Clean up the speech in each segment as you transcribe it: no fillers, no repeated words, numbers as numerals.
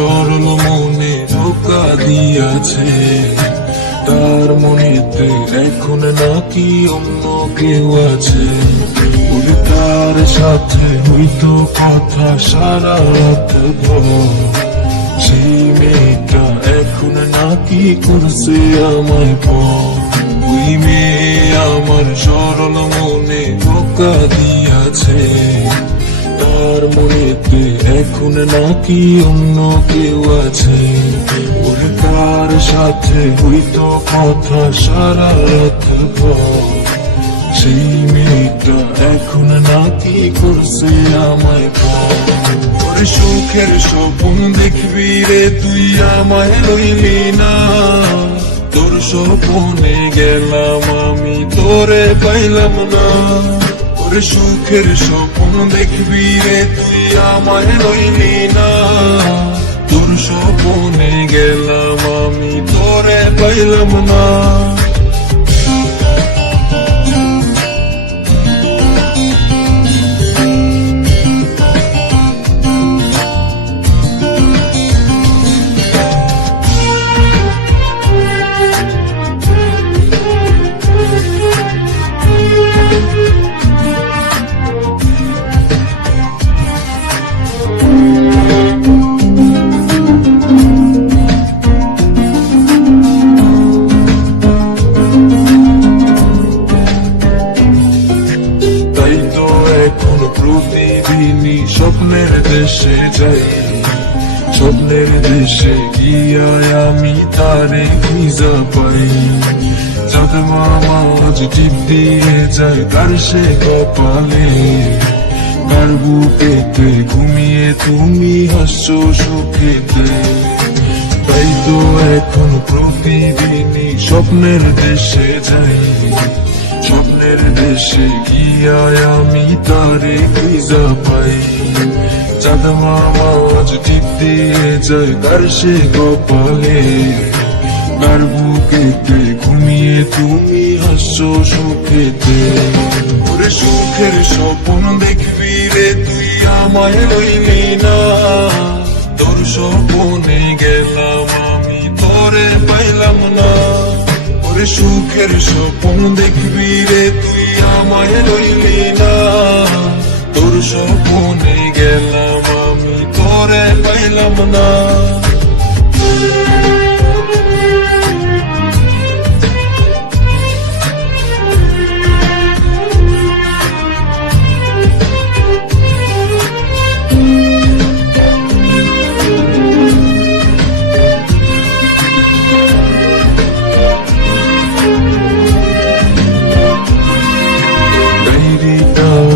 সরল মনে ধোকা দিয়াছে। তার মনেতে এখন নাকি অন্য কেউ আছে। ওরে তার সাথে হইতো কথা সারা রাত ভর, সেই মেয়েটা এখন নাকি করছে আমায় পর। ওই মেয়ে আমার সরল মনে ধোকা দিয়াছে। তার মনেতে এখন নাকি অন্য কেউ আছে। ওরে তার সাথে হইতো কথা সারা রাত ভর, সেই মেয়েটা এখন নাকি করছে আমায় পর। ওরে সুখের স্বপ্ন দেখবি রে তুই আমায় রইলি না, তোর স্বপ্নে গেলাম আমি তোরে পাইলাম না। ওরে সুখের স্বপ্ন দেখবি রে তুই আমায় রইলি না, তোর স্বপ্নে গেলাম আমি তোরে পাইলাম না। প্রতিদিনই স্বপ্নের দেশে যাই, স্বপ্নের দেশে গিয়া আমি তারে খুঁজা পাই। চাঁদ মামা আজ টিপ দিয়ে যায় তার সে কপালে, তার বুকেতে ঘুমিয়ে তুমি হাসছো সুখেতে। তাই তো এখন প্রতিদিনই স্বপ্নের দেশে যাই, স্বপ্নের দেশে গিয়া আমি তারে খুঁজা পাই। চাঁদ মামা আজ টিপ দিয়ে যায় তার সে কপালে, তার বুকেতে ঘুমিয়ে তুমি হাসছো সুখেতে। ওরে সুখের স্বপ্ন দেখবি রে তুই আমায় রইলি না, তোর স্বপ্নে গেলাম আমি তোরে পাইলাম না। ওরে সুখের স্বপ্ন দেখবি রে তুই আমায় রইলি না, তোর স্বপ্নে গেলাম আমি তোরে পাইলাম না।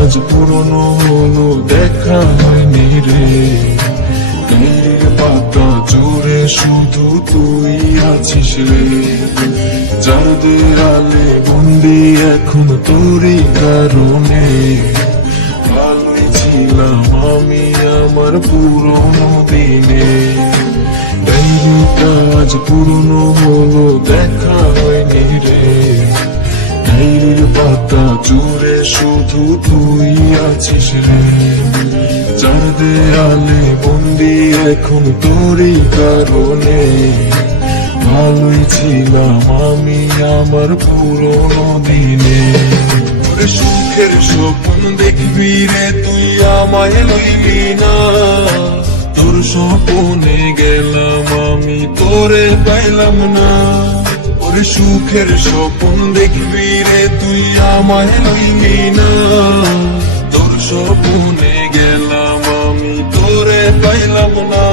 আজ পুরনো হলো দেখা হয়নি রে, ডায়েরির পাতা জুড়ে শুধু তুই আছিস রে। যার দেয়ালে বন্দি এখন তোরই কারণে, ভালোই ছিলাম আমি আমার পুরনো দিনে। ডায়েরিটা আজ পুরনো হলো দেখা হয়নি রে, ডায়েরির পাতা জুড়ে শুধু তুই আছিস রে। যার দেয়ালে বন্দি এখন তোরই কারণে, ভালোই ছিলাম আমি আমার পুরনো দিনে। ওরে সুখের স্বপ্ন দেখবি রে তুই আমায় লইলি না, তোর স্বপ্নে গেলাম আমি তোরে পাইলাম না। ওরে সুখের স্বপ্ন দেখবি রে তুই আমায় লইলি না, তোর স্বপ্নে গেলাম আমি তোরে পাইলাম না।